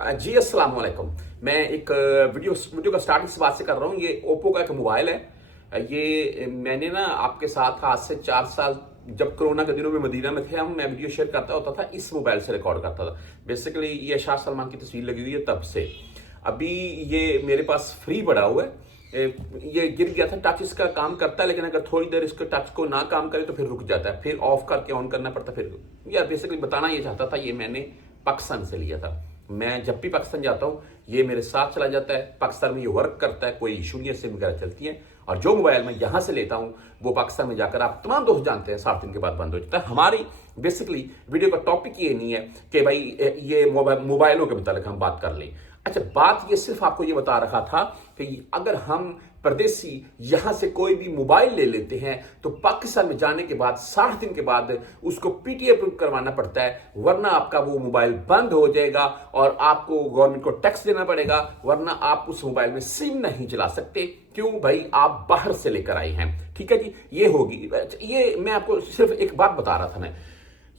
जी अस्सलाम वालेकुम। मैं एक वीडियो का स्टार्ट इस बात से कर रहा हूँ। ये ओप्पो का एक मोबाइल है। ये मैंने ना आपके साथ आज से 4 साल जब कोरोना के दिनों में मदीना में थे हम, मैं वीडियो शेयर करता होता था, इस मोबाइल से रिकॉर्ड करता था। बेसिकली ये शाह सलमान की तस्वीर लगी हुई है तब से। अभी ये मेरे पास फ्री पड़ा हुआ है। ये गिर गया था। टच इसका काम करता है, लेकिन अगर थोड़ी देर इसके टच को ना काम करे तो फिर रुक जाता है, फिर ऑफ करके ऑन करना पड़ता है। फिर यार बेसिकली बताना ये चाहता था, ये मैंने पाकिस्तान से लिया था। मैं जब भी पाकिस्तान जाता हूँ ये मेरे साथ चला जाता है। पाकिस्तान में ये वर्क करता है, कोई इशू नहीं है, सिम वगैरह चलती है। और जो मोबाइल मैं यहाँ से लेता हूँ वो पाकिस्तान में जाकर आप तमाम दोस्त जानते हैं 7 दिन के बाद बंद हो जाता है। हमारी बेसिकली वीडियो का टॉपिक ये नहीं है कि भाई ये मोबाइलों के मुताबिक हम बात कर लें। अच्छा, बात ये सिर्फ आपको ये बता रहा था कि अगर हम परदेसी यहां से कोई भी मोबाइल ले लेते हैं तो पाकिस्तान में जाने के बाद 60 दिन के बाद उसको पीटीए अप्रूव करवाना पड़ता है, वरना आपका वो मोबाइल बंद हो जाएगा और आपको गवर्नमेंट को टैक्स देना पड़ेगा, वरना आप उस मोबाइल में सिम नहीं चला सकते। क्यों भाई? आप बाहर से लेकर आए हैं। ठीक है जी, ये होगी। ये मैं आपको सिर्फ एक बात बता रहा था।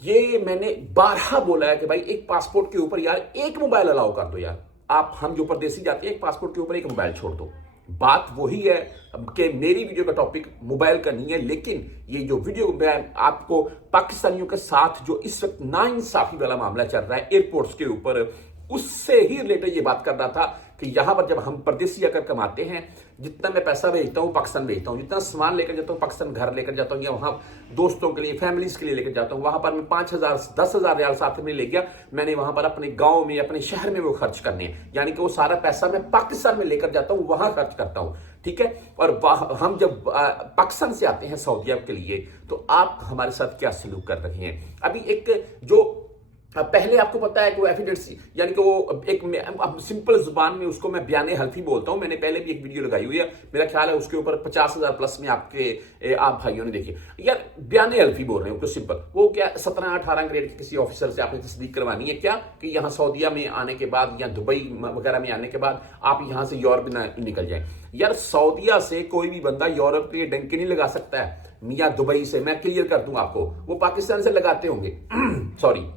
ये मैंने 12 बोला है कि भाई एक पासपोर्ट के ऊपर यार एक मोबाइल अलाउ कर दो यार। हम जो परदेसी जाते हैं एक पासपोर्ट के ऊपर एक मोबाइल छोड़ दो। बात वही है कि मेरी वीडियो का टॉपिक मोबाइल का नहीं है, लेकिन ये जो वीडियो मैं आपको पाकिस्तानियों के साथ जो इस वक्त नाइंसाफी वाला मामला चल रहा है एयरपोर्ट्स के ऊपर, उससे ही रिलेटेड ये बात कर रहा था कि यहां पर जब हम परदेसी आकर कमाते हैं, जितना मैं पैसा भेजता हूं पाकिस्तान भेजता हूं, जितना सामान लेकर जाता हूं पाकिस्तान घर लेकर जाता हूं, या वहां दोस्तों के लिए फैमिलीज के लिए लेकर जाता हूं, वहां पर मैं 5,000 10,000 रियाल साथ में ले गया। मैंने वहां पर अपने गांव में अपने शहर में वो खर्च करने हैं, यानी कि वो सारा पैसा मैं पाकिस्तान में लेकर जाता हूं, वहां खर्च करता हूं। ठीक है। और हम जब पाकिस्तान से आते हैं सऊदी अरब के लिए तो आप हमारे साथ क्या सलूक कर रहे हैं? अभी एक जो पहले आपको पता है कि वो एफिडेविट, यानी कि वो एक सिंपल जुबान में उसको मैं बयाने हल्फी बोलता हूं। मैंने पहले भी एक वीडियो लगाई हुई है, मेरा ख्याल है उसके ऊपर 50,000 प्लस में आप भाइयों ने देखी। यार बयाने हल्फी बोल रहे हो, कुछ सिंपल। वो क्या 17-18 ग्रेड के किसी ऑफिसर से आपने तस्दीक करवानी है क्या कि यहाँ सऊदीया में आने के बाद या दुबई वगैरह में आने के बाद आप यहाँ से यूरोप निकल जाए? यार सऊदीया से कोई भी बंदा यूरोप के लिए डंके नहीं लगा सकता है। मियाँ दुबई से, मैं क्लियर कर दूं आपको, वो पाकिस्तान से लगाते होंगे। सॉरी।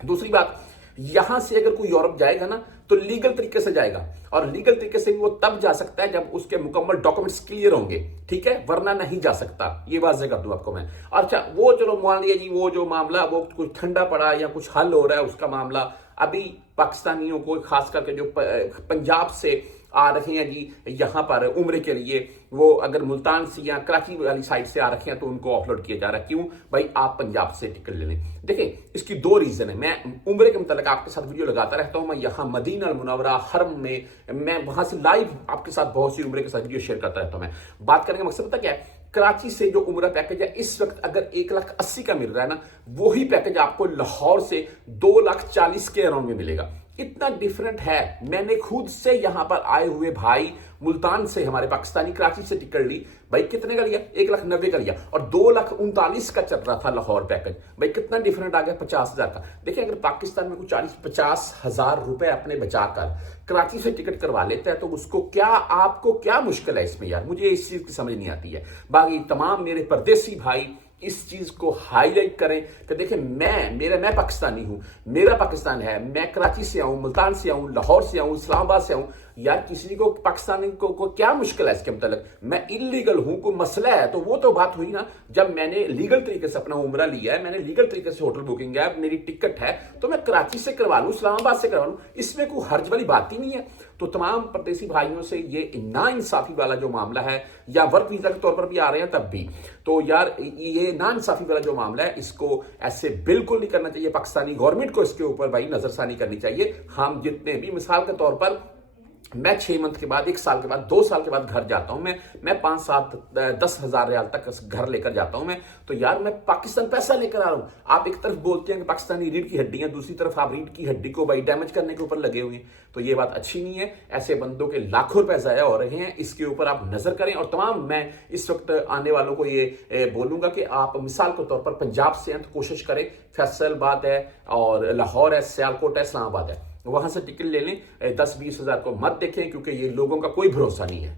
दूसरी बात, यहां से अगर कोई यूरोप जाएगा ना तो लीगल तरीके से जाएगा, और लीगल तरीके से वो तब जा सकता है जब उसके मुकम्मल डॉक्यूमेंट्स क्लियर होंगे। ठीक है, वरना नहीं जा सकता। ये वाज़ेह कर दूं आपको मैं। अच्छा, वो चलो मान लिया जी, वो जो मामला वो कुछ ठंडा पड़ा या कुछ हल हो रहा है उसका मामला। अभी पाकिस्तानियों को खास करके जो पंजाब से आ रहे हैं जी यहां पर उम्रे के लिए, वो अगर मुल्तान से या कराची वाली साइड से आ रखे हैं तो उनको ऑफलोड किया जा रहा है। क्यों भाई? आप पंजाब से टिकट ले लें। देखिए, इसकी 2 रीजन है। मैं उम्रे के मुतालिक आपके साथ वीडियो लगाता रहता हूं। मैं यहां मदीना अल मुनव्वरा हरम में, मैं वहां से लाइव आपके साथ बहुत सी उम्रे के साथ वीडियो शेयर करता रहता हूं। मैं बात करने का मकसद पता क्या है? कराची से जो उम्रा पैकेज है इस वक्त अगर 1,80,000 का मिल रहा है ना, वही पैकेज आपको लाहौर से 2,40,000 के अराउंड में मिलेगा। इतना डिफरेंट है। मैंने खुद से यहां पर आए हुए भाई मुल्तान से, हमारे पाकिस्तानी, कराची से टिकट ली। भाई कितने का लिया? 1,90,000 का लिया, और 2,39,000 का चल रहा था लाहौर पैकेज। भाई कितना डिफरेंट आ गया? 50,000 का। देखिए, अगर पाकिस्तान में कोई 40-50,000 रुपए अपने बचाकर कराची से टिकट करवा लेता है तो उसको क्या, आपको क्या मुश्किल है इसमें? यार मुझे इस चीज की समझ नहीं आती है। बाकी तमाम मेरे परदेसी भाई इस चीज को हाईलाइट करें कि देखिए, मैं पाकिस्तानी हूं, मेरा पाकिस्तान है, मैं कराची से आऊं, मुल्तान से आऊं, लाहौर से आऊं, इस्लामाबाद से आऊं। यार किसी को पाकिस्तानी को क्या मुश्किल है इसके मतलब? मैं इलीगल हूं, कोई मसला है तो वो तो बात हुई ना। जब मैंने लीगल तरीके से अपना उम्रा लिया है, मैंने लीगल तरीके से होटल बुकिंग है, मेरी टिकट है, तो मैं कराची से करवा लूं, इस्लामाबाद से करवा लूं, इसमें कोई हर्ज वाली बात ही नहीं है। तो तमाम परदेसी भाइयों से ये नाइंसाफी वाला जो मामला है, या वर्क वीजा के तौर पर भी आ रहे हैं तब भी, तो यार ये नाइंसाफी वाला जो मामला है इसको ऐसे बिल्कुल नहीं करना चाहिए। पाकिस्तानी गवर्नमेंट को इसके ऊपर भाई नजरसानी करनी चाहिए। हम जितने भी, मिसाल के तौर पर मैं 6 मंथ के बाद, 1 साल के बाद, 2 साल के बाद घर जाता हूं, मैं 5-7-10,000 रियाल तक घर लेकर जाता हूं मैं, तो यार मैं पाकिस्तान पैसा लेकर आ रहा हूं। आप एक तरफ बोलते हैं कि पाकिस्तानी रीढ़ की हड्डी है, दूसरी तरफ आप रीढ़ की हड्डी को भाई डैमेज करने के ऊपर लगे हुए हैं। तो ये बात अच्छी नहीं है। ऐसे बंदों के लाखों रुपए जाया हो रहे हैं, इसके ऊपर आप नजर करें। और तमाम मैं इस वक्त आने वालों को ये बोलूंगा कि आप मिसाल के तौर पर पंजाब से हैं तो कोशिश करें, फैसलाबाद है और लाहौर है, सियालकोट है, इस्लामाबाद है, वहां से टिकट ले लें। 10-20 हजार को मत देखें, क्योंकि ये लोगों का कोई भरोसा नहीं है।